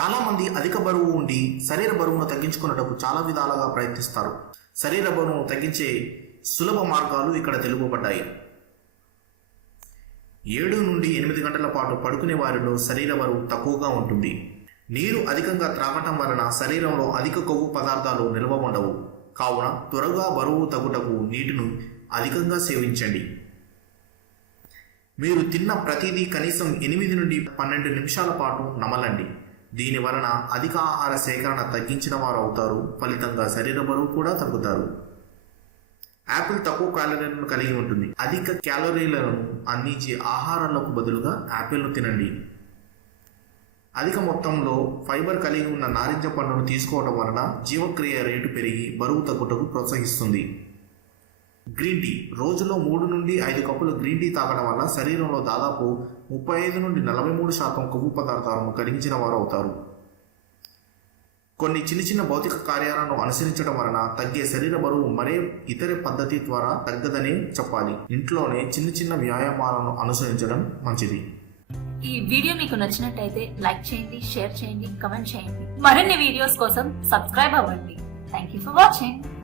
చాలా మంది అధిక బరువు ఉండి శరీర బరువును తగ్గించుకున్నటకు చాలా విధాలుగా ప్రయత్నిస్తారు. శరీర బరువును తగ్గించే సులభ మార్గాలు ఇక్కడ తెలుపబడ్డాయి. ఏడు నుండి ఎనిమిది గంటల పాటు పడుకునే వారిలో శరీర బరువు తక్కువగా ఉంటుంది. నీరు అధికంగా త్రాగటం వలన శరీరంలో అధిక కొవ్వు పదార్థాలు నిల్వ ఉండవు. కావున త్వరగా బరువు తగ్గుటకు నీటిని అధికంగా సేవించండి. మీరు తిన్న ప్రతిదీ కనీసం ఎనిమిది నుండి పన్నెండు నిమిషాల పాటు నమలండి. దీని వలన అధిక ఆహార సేకరణ తగ్గించిన వారు అవుతారు. ఫలితంగా శరీర బరువు కూడా తగ్గుతారు. యాపిల్ తక్కువ క్యాలరీలను కలిగి ఉంటుంది. అధిక క్యాలరీలను అందించే ఆహారాలకు బదులుగా యాపిల్ను తినండి. అధిక మొత్తంలో ఫైబర్ కలిగి ఉన్న నారింజ పండును తీసుకోవడం వలన జీవక్రియ రేటు పెరిగి బరువు తగ్గుటకు ప్రోత్సహిస్తుంది. Green tea. రోజులో మూడు నుండి ఐదు కప్పులు గ్రీన్ టీ తాగడం వల్ల శరీరంలో దాదాపు ముప్పై ఐదు నుండి నలభై మూడు శాతం కొవ్వు పదార్థాలను కరిగించిన వారు అవుతారు కొన్ని చిన్న చిన్న భౌతిక కార్యాలను అనుసరించడం వలన తగ్గే శరీర బరువు మరే ఇతర పద్ధతి ద్వారా తగ్గదని చెప్పాలి. ఇంట్లోనే చిన్న చిన్న వ్యాయామాలను అనుసరించడం మంచిది. ఈ వీడియో మీకు నచ్చినట్టయితే లైక్ చేయండి షేర్ చేయండి కమెంట్ చేయండి. మరిన్ని వీడియోస్ కోసం సబ్స్క్రైబ్ అవ్వండి. Thank you for watching